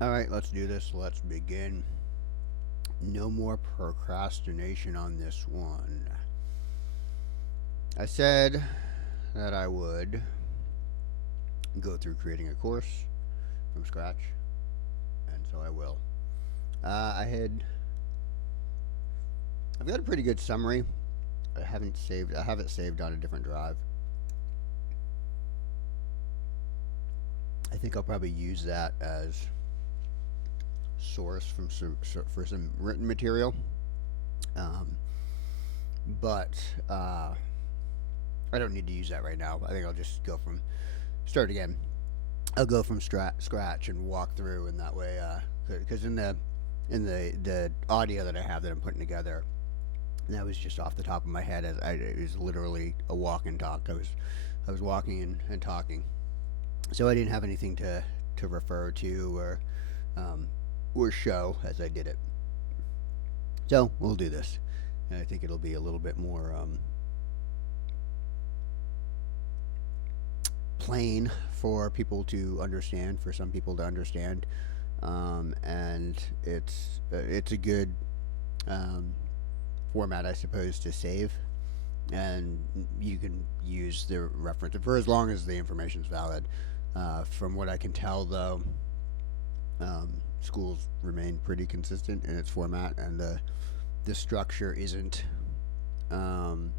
Alright, let's do this. Let's begin. No more procrastination on this one. I said that I would go through creating a course from scratch, and so I will. I had I've got a pretty good summary. I have it saved on a different drive. I think I'll probably use that as source for some written material. Um, but I don't need to use that right now. I think I'll just go from start again. I'll go from scratch and walk through, and that way, because in the audio that I have that I'm putting together, that was just off the top of my head. It was literally a walk and talk. I was walking and talking, so I didn't have anything to refer to um, or show as I did it. So we'll do this, and I think it'll be a little bit more plain for people to understand, for some people to understand, and it's a good um, format, I suppose, to save, and you can use the reference for as long as the information is valid. From what I can tell, though, schools remain pretty consistent in its format, and the structure isn't um,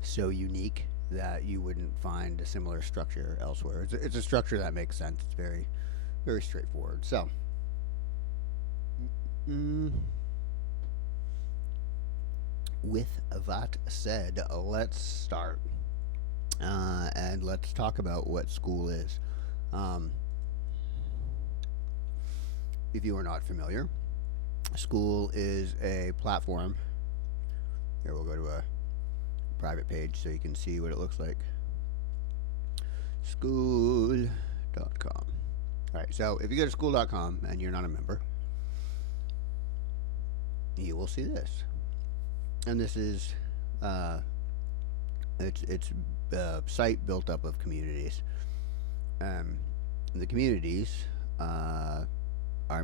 so unique that you wouldn't find a similar structure elsewhere. It's a structure that makes sense. It's very straightforward. So, mm, with that said, let's start and let's talk about what SKOOL is. Um, if you are not familiar, SKOOL is a platform. Here, we'll go to a private page so you can see what it looks like. SKOOL.com. Alright, so if you go to SKOOL.com and you're not a member, you will see this. And this is it's a site built up of communities. Um, the communities are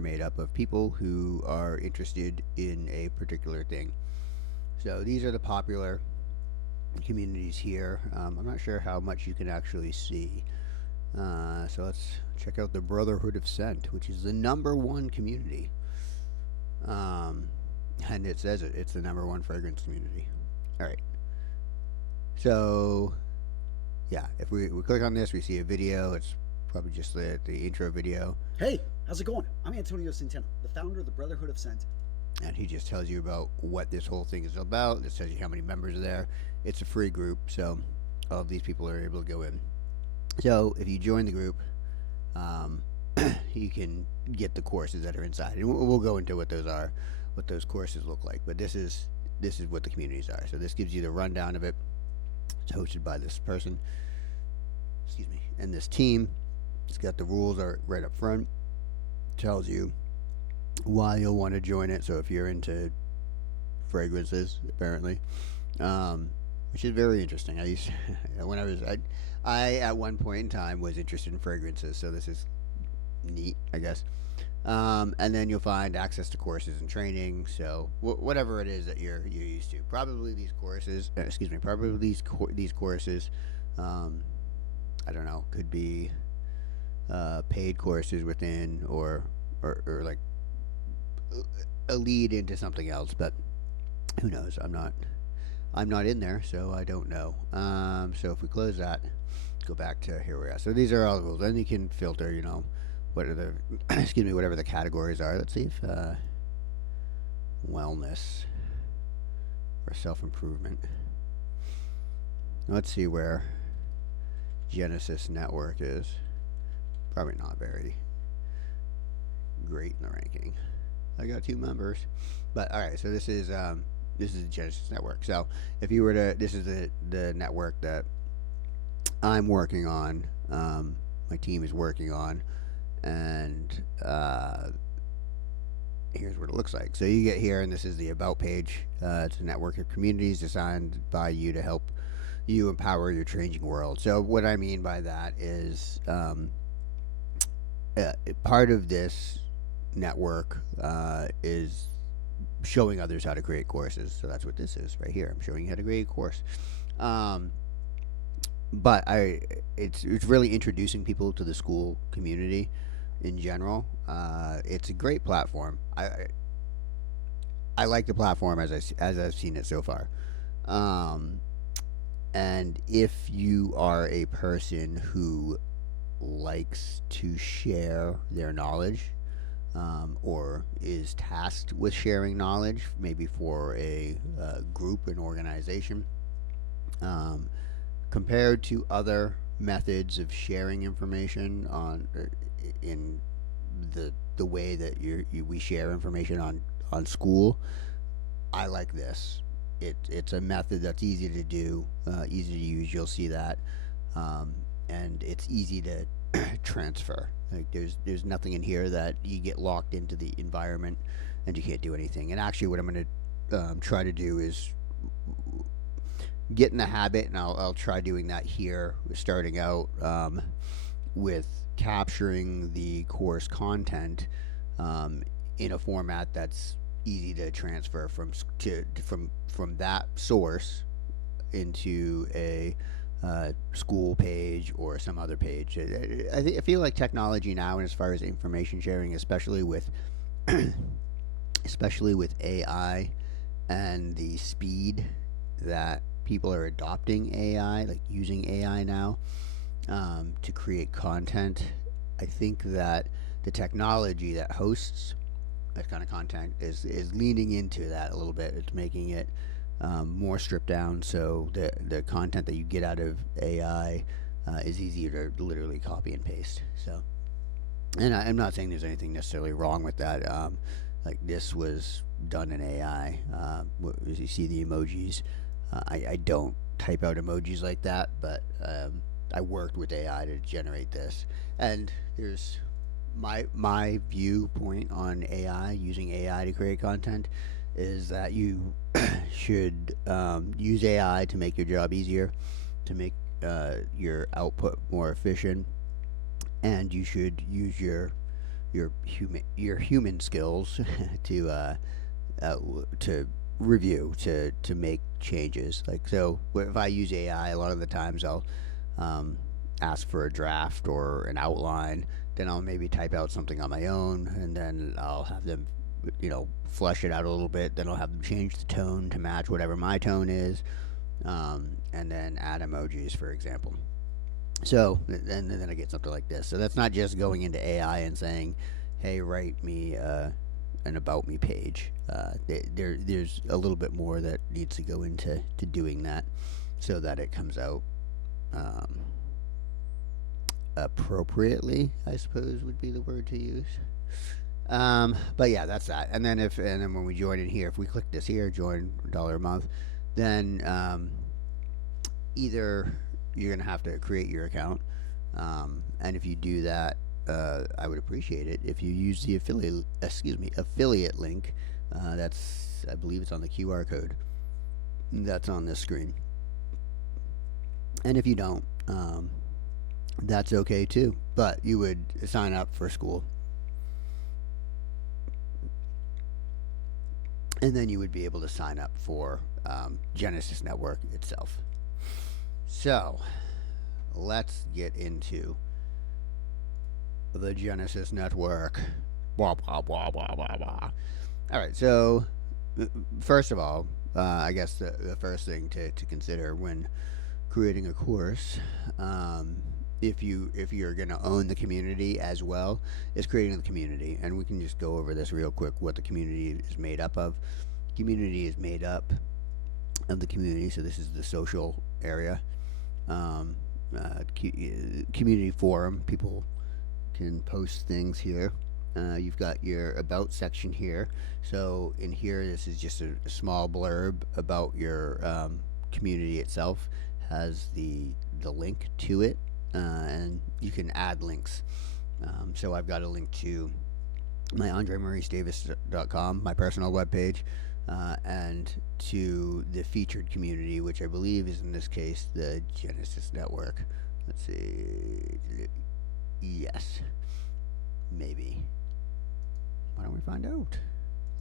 made up of people who are interested in a particular thing. So these are the popular communities here. I'm not sure how much you can actually see. So let's check out the Brotherhood of Scent, which is the number one community. And it says it's the number one fragrance community. All right. So, yeah, if we click on this, we see a video. It's probably just the intro video. Hey, how's it going? I'm Antonio Centeno, the founder of the Brotherhood of Scent. And he just tells you about what this whole thing is about. It tells you how many members are there. It's a free group, so all of these people are able to go in. So if you join the group, um, you can get the courses that are inside, and we'll go into what those are, what those courses look like. But this is what the communities are. So this gives you the rundown of it. It's hosted by this person, excuse me, and this team. It's got the rules are right up front. Tells you why you'll want to join it. So if you're into fragrances, apparently, which is very interesting. I used when I at one point in time was interested in fragrances, so this is neat, I guess. And then you'll find access to courses and training. So whatever it is that you're used to, probably these courses. Excuse me, probably these courses. I don't know. Could be paid courses within, or like a lead into something else. But who knows? I'm not in there, so I don't know. So if we close that, go back to here we are. So these are all the rules. Then you can filter. What are the excuse me, whatever the categories are. Let's see if wellness or self improvement. Let's see where Genesis Network is. Probably not very great in the ranking. I got 2 members, but all right. So this is the Genesis Network. So if you were to, this is the network that I'm working on. My team is working on, and here's what it looks like. So you get here, and this is the About page. It's a network of communities designed by you to help you empower your changing world. So what I mean by that is part of this network is showing others how to create courses. So that's what this is right here. I'm showing you how to create a course. Um, but it's really introducing people to the Skool community in general. It's a great platform. I like the platform as I've seen it so far. Um, and if you are a person who likes to share their knowledge, or is tasked with sharing knowledge, maybe for a group, an organization, um, compared to other methods of sharing information in the way that we share information on Skool. I like this. It's a method that's easy to do, easy to use. You'll see that, um, and it's easy to transfer. Like there's nothing in here that you get locked into the environment and you can't do anything. And actually, what I'm going to try to do is get in the habit, and I'll try doing that here, starting out with capturing the course content in a format that's easy to transfer from that source into a Skool page or some other page. I feel like technology now, and as far as information sharing, especially with AI and the speed that people are adopting AI, like using AI now to create content. I think that the technology that hosts that kind of content is leaning into that a little bit. It's making it more stripped down, so the content that you get out of AI is easier to literally copy and paste. So, and I'm not saying there's anything necessarily wrong with that. Like this was done in AI. As you see the emojis, I don't type out emojis like that, but I worked with AI to generate this. And there's my viewpoint on AI, using AI to create content, is that you should use AI to make your job easier, to make your output more efficient, and you should use your human skills to review, to make changes. Like, so if I use AI, a lot of the times I'll ask for a draft or an outline, then I'll maybe type out something on my own, and then I'll have them, flesh it out a little bit. Then I'll have them change the tone to match whatever my tone is, and then add emojis, for example. So, and then I get something like this. So that's not just going into AI and saying, "Hey, write me an about me page." There's a little bit more that needs to go into doing that, so that it comes out um, appropriately, I suppose would be the word to use. But yeah, that's that. And then when we join in here, if we click this here, join $1 a month, then either you're gonna have to create your account, and if you do that, I would appreciate it if you use the affiliate link. I believe it's on the QR code that's on this screen. And if you don't, that's okay too. But you would sign up for Skool, and then you would be able to sign up for Genesis Network itself. So let's get into the Genesis Network. Blah blah blah blah blah blah. All right. So first of all, I guess the first thing to consider when creating a course, if you're going to own the community as well, is creating the community. And we can just go over this real quick. What the community is made up of. Community is made up of the community. So this is the social area. Community forum. People can post things here. You've got your about section here. So in here, this is just a small blurb about your community itself. Has the link to it, and you can add links. So I've got a link to my AndreMauriceDavis.com, my personal webpage, and to the featured community, which I believe is in this case the Genesis Network. Let's see. Yes. Maybe. Why don't we find out?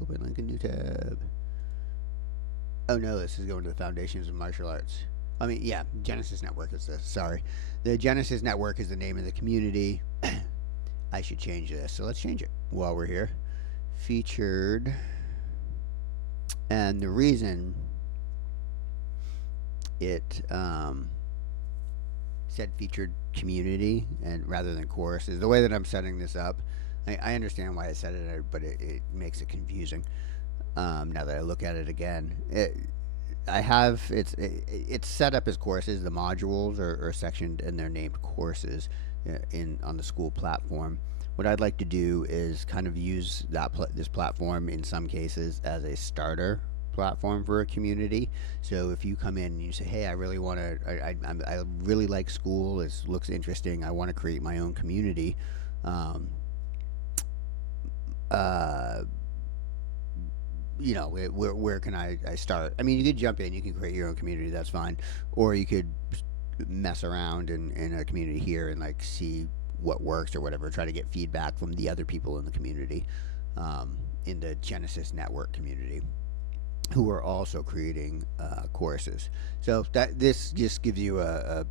Open link in new tab. Oh no, this is going to the Foundations of Martial Arts. I mean, yeah, Genesis Network is this. Sorry. The Genesis Network is the name of the community. I should change this. So let's change it while we're here. Featured. And the reason it said featured community and rather than course is the way that I'm setting this up. I understand why I said it, but it makes it confusing. Now that I look at it again, I have it's set up as courses. The modules are sectioned and they're named courses in on the SKOOL platform. What I'd like to do is kind of use this platform in some cases as a starter platform for a community. So if you come in and you say, "Hey, I really want to, I really like SKOOL. It looks interesting. I want to create my own community." Where can I start? I mean, you could jump in, you can create your own community, that's fine. Or you could mess around in a community here and like see what works or whatever, try to get feedback from the other people in the community, in the Genesis Network community, who are also creating courses. So this just gives you a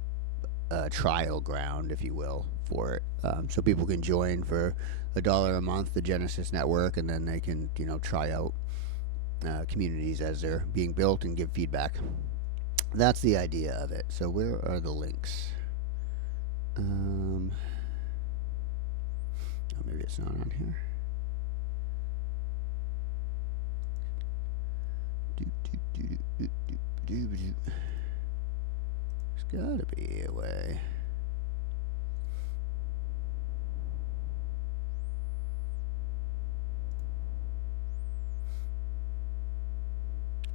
trial ground, if you will, for it. So people can join for $1 a month, the Genesis Network, and then they can try out communities as they're being built and give feedback. That's the idea of it. So where are the links? Oh, maybe it's not on here. There's gotta be a way.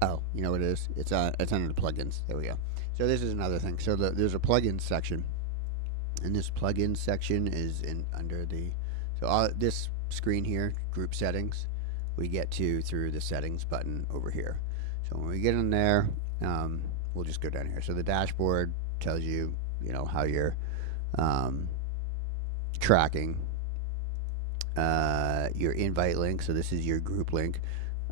Oh, you know what it is? It's under the plugins. There we go. So this is another thing. So there's a plugins section, and this plugins section is under the. So this screen here, group settings, we get to through the settings button over here. So when we get in there, we'll just go down here. So the dashboard tells you, how you're tracking your invite link. So this is your group link,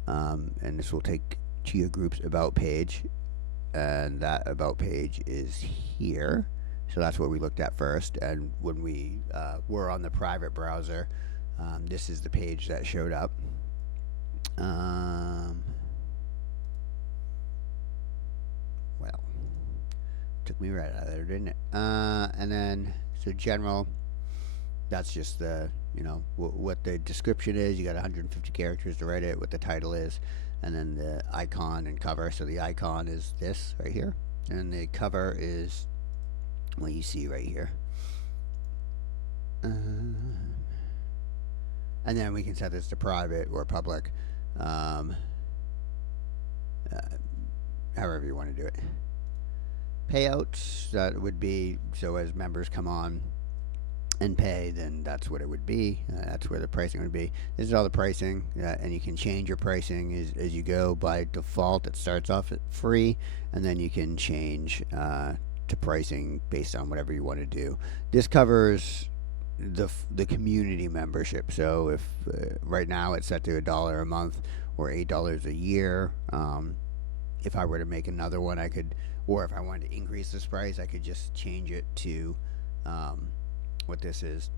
and this will take to your group's about page, and that about page is here. So that's what we looked at first, and when we were on the private browser, this is the page that showed up. Well, took me right out of there, didn't it? And then so general, that's just the what the description is. You got 150 characters to write it, what the title is, and then the icon and cover. So the icon is this right here, and the cover is what you see right here. And then we can set this to private or public, however you want to do it. Payouts, that would be, so as members come on and pay, then that's what it would be. That's where the pricing would be. This is all the pricing, and you can change your pricing as you go. By default, it starts off at free, and then you can change to pricing based on whatever you want to do. This covers the community membership. So if right now it's set to $1 a month or $8 a year, if I were to make another one, I could, or if I wanted to increase this price, I could just change it to what this is.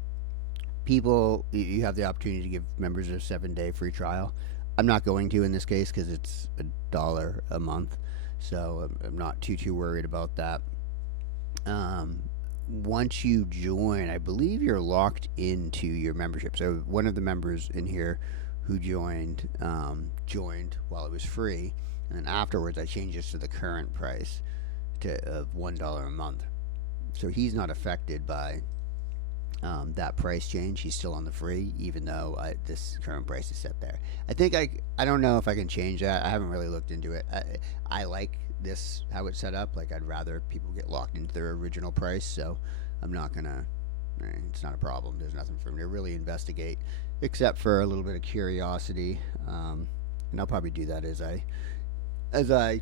People, you have the opportunity to give members a 7-day free trial. I'm not going to in this case because it's $1 a month, so I'm not too worried about that. Once you join, I believe you're locked into your membership. So one of the members in here who joined while it was free, and then afterwards I changed this to the current price of $1 a month. So he's not affected by that price change. He's still on the free, even though this current price is set there. I think I don't know if I can change that. I haven't really looked into it. I like this how it's set up. Like, I'd rather people get locked into their original price, so I'm not gonna. It's not a problem. There's nothing for me to really investigate, except for a little bit of curiosity, and I'll probably do that as I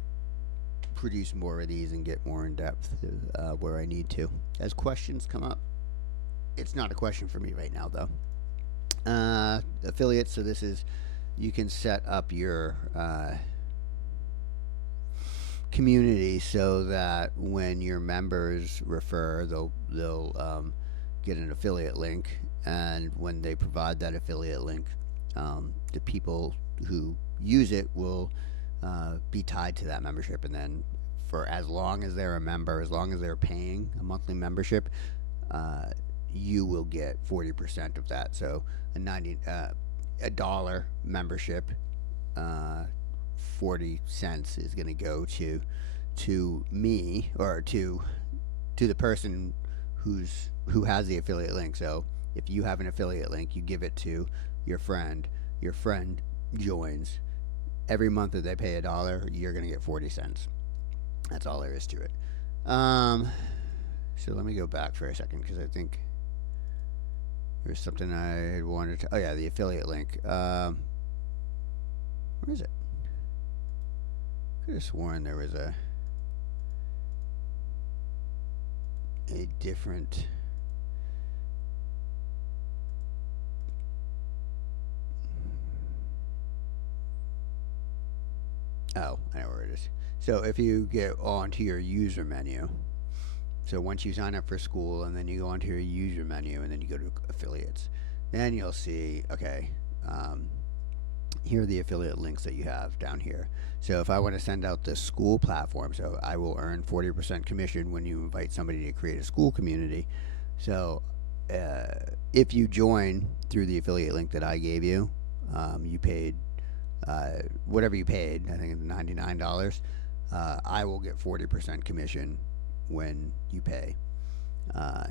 produce more of these and get more in depth where I need to as questions come up. It's not a question for me right now, though. affiliates. So this is, you can set up your community so that when your members refer, they'll get an affiliate link, and when they provide that affiliate link, the people who use it will be tied to that membership, and then for as long as they're a member, as long as they're paying a monthly membership, you will get 40% of that. So a dollar membership, 40 cents is going to go to me, or to the person who has the affiliate link. So if you have an affiliate link, you give it to your friend. Your friend joins. Every month that they pay a dollar, you're going to get 40 cents. That's all there is to it. So let me go back for a second, because I think there's something I wanted to. Oh yeah, the affiliate link. Where is it? Could have sworn there was a different. Oh, I know where it is. So if you get onto your user menu, so once you sign up for SKOOL, and then you go onto your user menu, and then you go to affiliates, then you'll see, okay, here are the affiliate links that you have down here. So if I want to send out the SKOOL platform, so I will earn 40% commission when you invite somebody to create a SKOOL community. So if you join through the affiliate link that I gave you, you paid whatever you paid, I think it's $99. I will get 40% commission when you pay.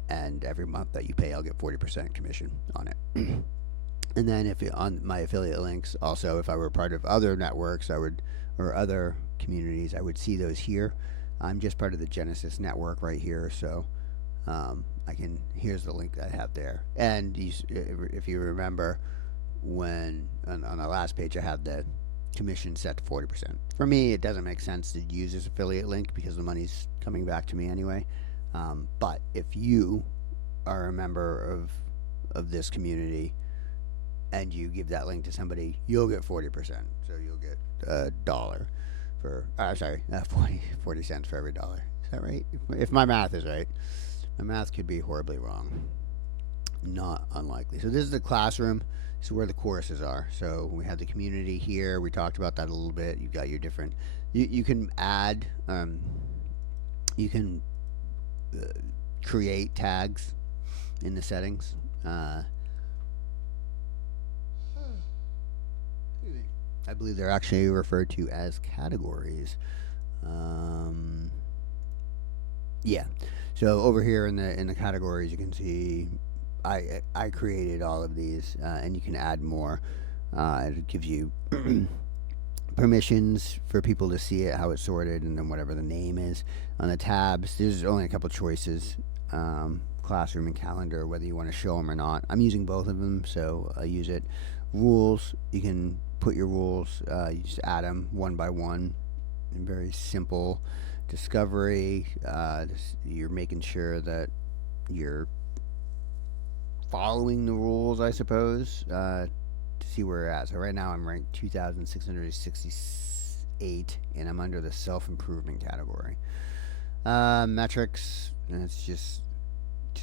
And every month that you pay, I'll get 40% commission on it. And then if on my affiliate links, also, if I were part of other networks, or other communities, I would see those here. I'm just part of the Genesis network right here, so here's the link that I have there. And if you remember, when on the last page, I have the commission set to 40%. For me, it doesn't make sense to use this affiliate link because the money's coming back to me anyway. But if you are a member of this community and you give that link to somebody, you'll get 40%. So you'll get a dollar for, 40 cents for every dollar. Is that right? If my math is right. My math could be horribly wrong. Not unlikely. So this is the classroom. This is where the courses are. So we have the community here. We talked about that a little bit. You've got your different. You can add. You can create tags in the settings. I believe they're actually referred to as categories. Yeah. So over here in the categories, you can see I created all of these, and you can add more. It gives you permissions for people to see it, how it's sorted, and then whatever the name is. On the tabs, there's only a couple choices. Classroom and calendar, whether you want to show them or not. I'm using both of them, so I use it. Rules, you can put your rules, you just add them one by one. Very simple. Discovery, you're making sure that you're following the rules, I suppose, to see where we're at. So right now I'm ranked 2,668, and I'm under the self-improvement category. Metrics, and it's just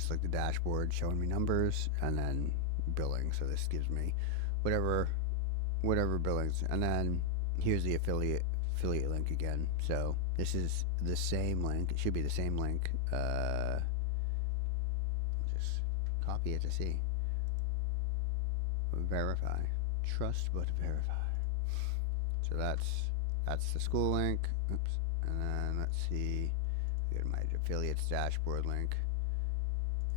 like the dashboard showing me numbers, and then billing. So this gives me whatever billings, and then here's the affiliate link again. So this is the same link. It should be the same link. Just copy it to see. Verify. Trust but verify. So that's the SKOOL link. Oops. And then let's see. Go to my affiliates dashboard link.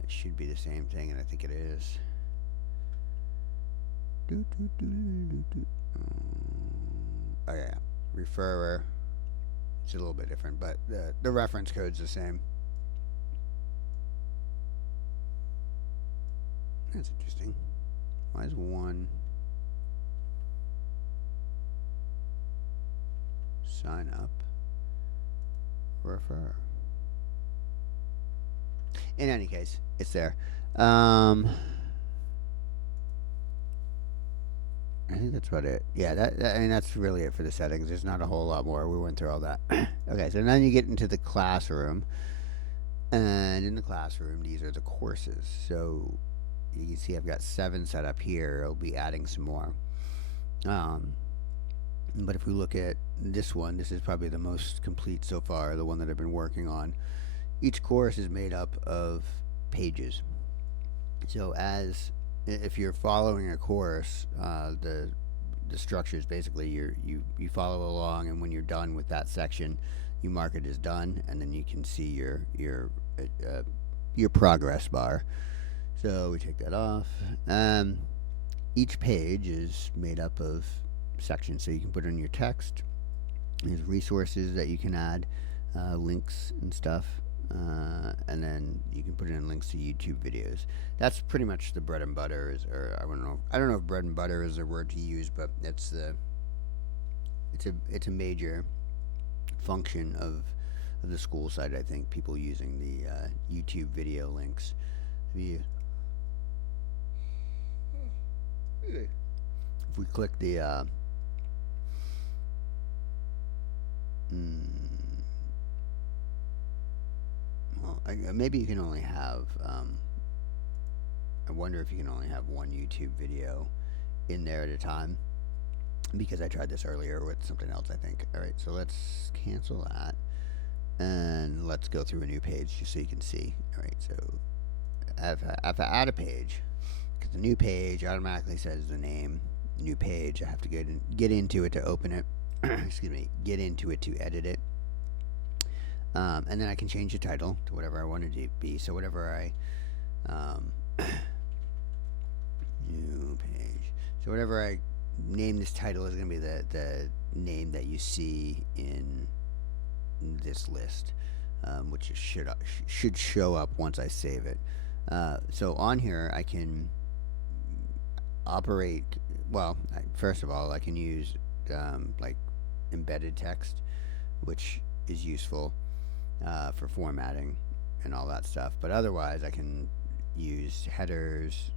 It should be the same thing, and I think it is. Oh yeah. Referrer. It's a little bit different, but the reference code's the same. That's interesting. Why is one sign up, refer? In any case, it's there. I think that's about it. Yeah, I mean, that's really it for the settings. There's not a whole lot more. We went through all that. Okay, so then you get into the classroom. And in the classroom, these are the courses. So you can see I've got 7 set up here. I'll be adding some more. Um, but if we look at this one, this is probably the most complete so far, the one that I've been working on. Each course is made up of pages. So if you're following a course, the structure is basically you follow along, and when you're done with that section, you mark it as done, and then you can see your progress bar. So we take that off. Each page is made up of sections, so you can put in your text. There's resources that you can add, links and stuff, and then you can put in links to YouTube videos. That's pretty much the bread and butter. Or I don't know if bread and butter is a word to use, but it's a major function of the school site. I think people using the YouTube video links. If we click the maybe you can only have I wonder if you can only have one YouTube video in there at a time, because I tried this earlier with something else, I think. Alright, so let's cancel that, and let's go through a new page just so you can see. Alright, so if I add a page, because the new page automatically says the name, new page. I have to get into it to open it. Excuse me, get into it to edit it. And then I can change the title to whatever I want it to be. So whatever I new page. So whatever I name this title is going to be the name that you see in this list, which should show up once I save it. So on here I can operate. Well, first of all, I can use like embedded text, which is useful for formatting and all that stuff. But otherwise, I can use headers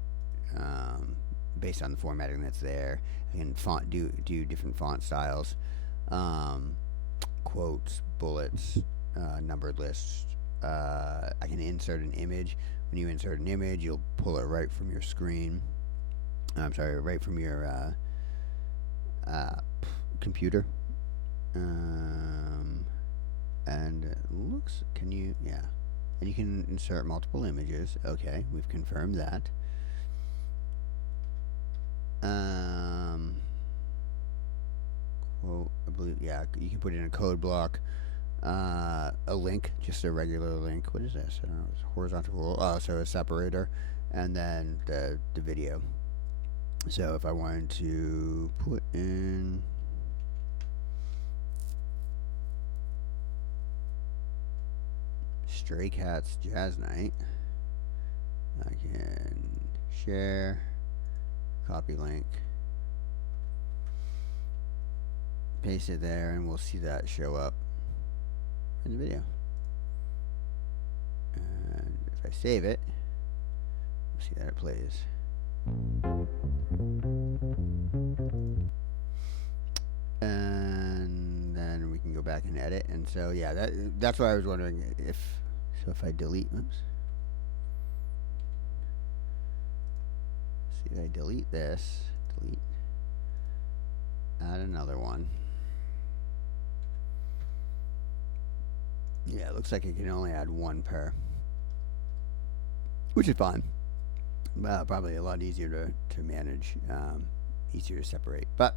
based on the formatting that's there. I can do different font styles, quotes, bullets, numbered lists. I can insert an image. When you insert an image, you'll pull it right from your screen. I'm sorry, right from your computer. And yeah. And you can insert multiple images. Okay, we've confirmed that. Quote, I believe, yeah, you can put in a code block, a link, just a regular link. What is this? I don't know. It's horizontal rule. Oh, so a separator, and then the video. So if I wanted to put in Stray Cats Jazz Night, I can share, copy link, paste it there, and we'll see that show up in the video. And if I save it, we'll see that it plays. And then we can go back and edit. And so yeah, that's why I was wondering if I delete, see if I delete this, add another one. Yeah, it looks like it can only add one per, which is fine. Probably a lot easier to manage, easier to separate. But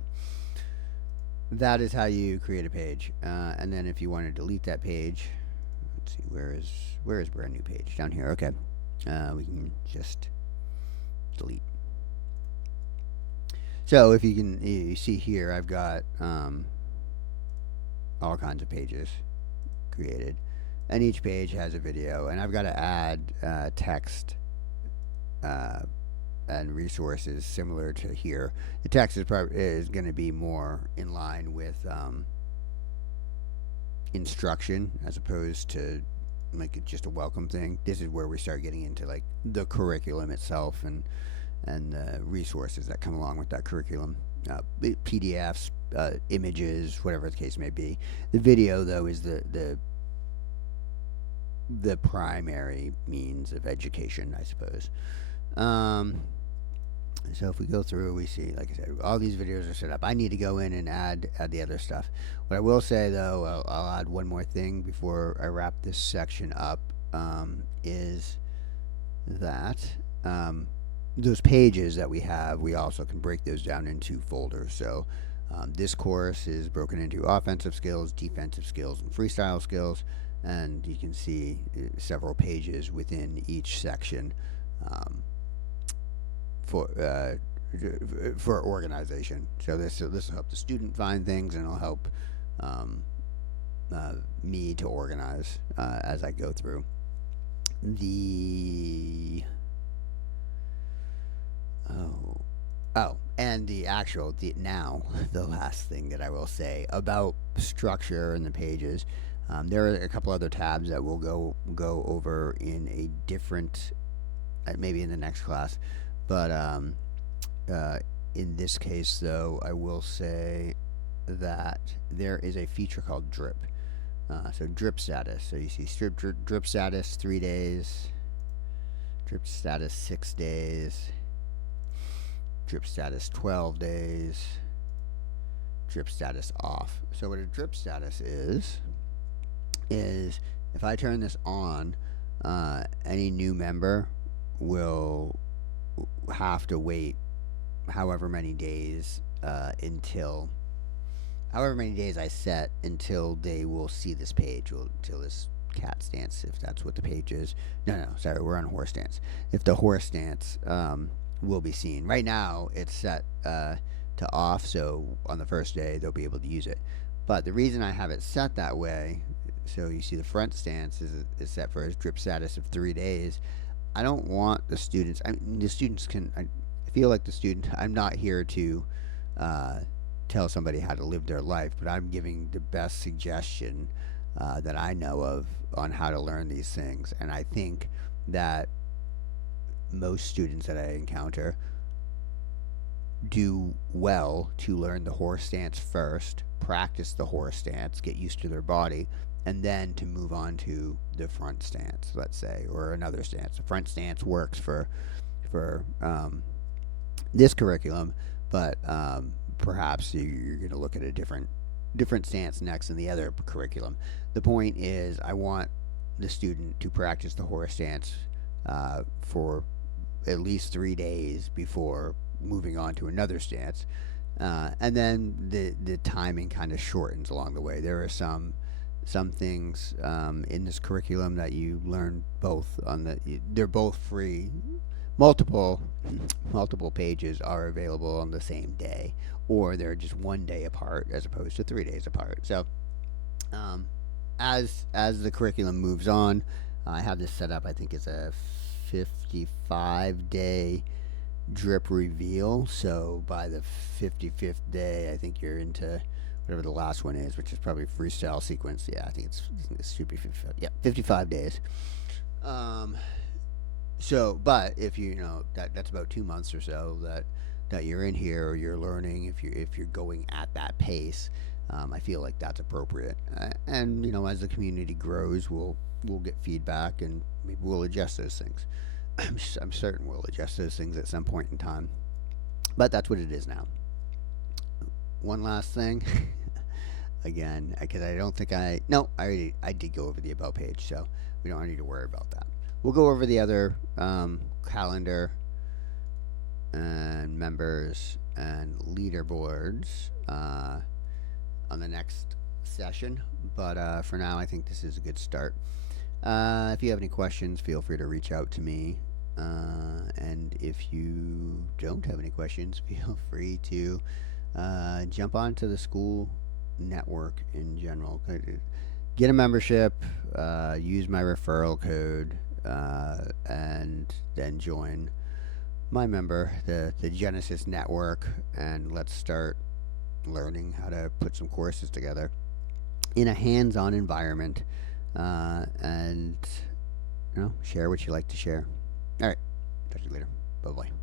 that is how you create a page. And then if you want to delete that page, let's see, where is brand new page? Down here. Okay. We can just delete. So if you see here, I've got all kinds of pages created, and each page has a video, and I've got to add text and resources similar to here. The text is going to be more in line with instruction as opposed to like just a welcome thing. This is where we start getting into like the curriculum itself and the resources that come along with that curriculum. PDFs, images, whatever the case may be. The video, though, is the primary means of education, I suppose. Um, so if we go through, we see, like I said, all these videos are set up. I need to go in and add the other stuff. What I will say, though, I'll add one more thing before I wrap this section up, is that those pages that we have, we also can break those down into folders. So this course is broken into offensive skills, defensive skills, and freestyle skills. And you can see several pages within each section for organization. So this will help the student find things, and it'll help me to organize as I go through. The and the last thing that I will say about structure in the pages. There are a couple other tabs that we'll go over in a different, maybe in the next class, but in this case, though, I will say that there is a feature called drip. So drip status. So you see drip status 3 days, drip status 6 days, drip status 12 days, drip status off. So what a drip status is if I turn this on, any new member will have to wait however many days however many days I set until they will see this page, until this cat stance, if that's what the page is. No, sorry, we're on horse stance. If the horse stance will be seen. Right now, it's set to off, so on the first day, they'll be able to use it. But the reason I have it set that way, so you see the front stance is set for a drip status of 3 days. I don't want the students, I feel like the student, I'm not here to tell somebody how to live their life, but I'm giving the best suggestion that I know of on how to learn these things. And I think that most students that I encounter do well to learn the horse stance first, practice the horse stance, get used to their body, and then to move on to the front stance, let's say, or another stance. The front stance works for this curriculum, but perhaps you're going to look at a different stance next in the other curriculum. The point is, I want the student to practice the horse stance for at least 3 days before moving on to another stance, and then the timing kind of shortens along the way. There are some things in this curriculum that you learn both on they're both free. Multiple pages are available on the same day, or they're just 1 day apart as opposed to 3 days apart. So as the curriculum moves on, I have this set up. I think it's a 55-day drip reveal. So by the 55th day, I think you're into whatever the last one is, which is probably freestyle sequence. Yeah, I think it should be 55. Yeah, 55 days. So, but if you know that's about 2 months or so that you're in here, or you're learning, if you're going at that pace, I feel like that's appropriate. And as the community grows, we'll get feedback, and maybe we'll adjust those things. I'm certain we'll adjust those things at some point in time, but that's what it is now. One last thing, again, because I don't think I did go over the about page, so we don't need to worry about that. We'll go over the other calendar and members and leaderboards on the next session, but for now, I think this is a good start. If you have any questions, feel free to reach out to me. And if you don't have any questions, feel free to jump onto the SKOOL network in general. Get a membership, use my referral code, and then join my member, the Genesis network, and let's start learning how to put some courses together in a hands-on environment. And share what you like to share. All right, talk to you later. Bye bye.